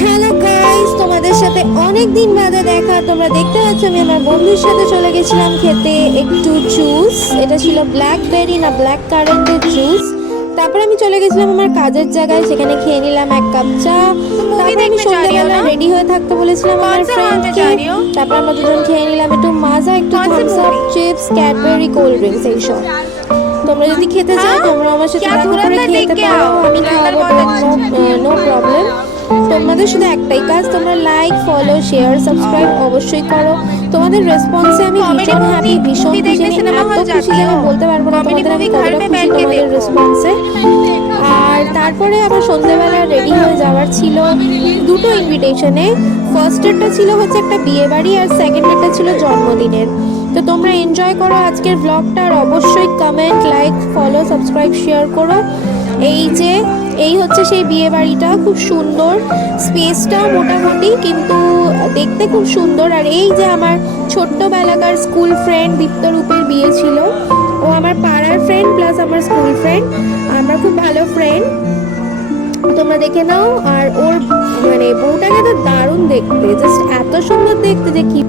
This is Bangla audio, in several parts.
হ্যালো গাইস, তোমাদের সাথে অনেক দিন বাদে দেখা। তোমরা দেখতে পাচ্ছ আমি আমার বন্ধুর সাথে চলে গেছিলাম খেতে একটু জুস। এটা ছিল ব্ল্যাকবেরি না ব্ল্যাক কারেন্টের জুস। তারপর আমি চলে গেছিলাম আমার কাজের জায়গায়, সেখানে খেয়ে নিলাম এক কাপ চা। তারপর আমি সন্ধ্যাবেলা রেডি হয়ে থাকতে বলেছিলাম আমার ফ্রেন্ডকে। তারপর আমরা দুজন খেয়ে নিলাম একটু মাজা, একটু Thums up, chips, Cadbury, cold drinks এইসব। তোমরা যদি খেতে চাও তোমরা আমার সাথে দেখা করে খেতে পারো, আমি খাওয়াবো, নো প্রবলেম। তোমাদের শুধু একটাই কাজ, তোমরা লাইক, ফলো, শেয়ার, সাবস্ক্রাইব অবশ্যই করো। তোমাদের রেসপন্সে আমি ভীষণ হ্যাপি, ভীষণ খুশি। এত খুশি যে আমি বলতে পারবো না তোমাদের আমি কতটা খুশি তোমাদের রেসপন্সে। আর তারপরে আবার সন্ধ্যেবেলা রেডি হয়ে যাওয়ার ছিল দুটো ইনভিটেশনে। ফার্স্টেরটা ছিল হচ্ছে একটা বিয়ে বাড়ি, আর সেকেন্ডেরটা ছিল জন্মদিনের। তো তোমরা এনজয় করো আজকের ব্লগটা, আর অবশ্যই comment, like, follow, subscribe, share করো। এই হচ্ছে সেই বিয়ে বাড়িটা, খুব সুন্দর, স্পেসটাও মোটামুটি, কিন্তু দেখতে খুব সুন্দর। আর এই যে আমার ছোট্টবেলাকার স্কুল ফ্রেন্ড দীপ্তরূপের বিয়ে ছিল। ও আমার পাড়ার ফ্রেন্ড প্লাস আমার স্কুল ফ্রেন্ড, আমরা খুব ভালো ফ্রেন্ড, তোমরা দেখে নাও। আর ওর মানে বউটাকে তো দারুণ দেখতে, জাস্ট এত সুন্দর দেখতে যে কি।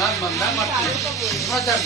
Mát mà, mát mà. Mát chặt.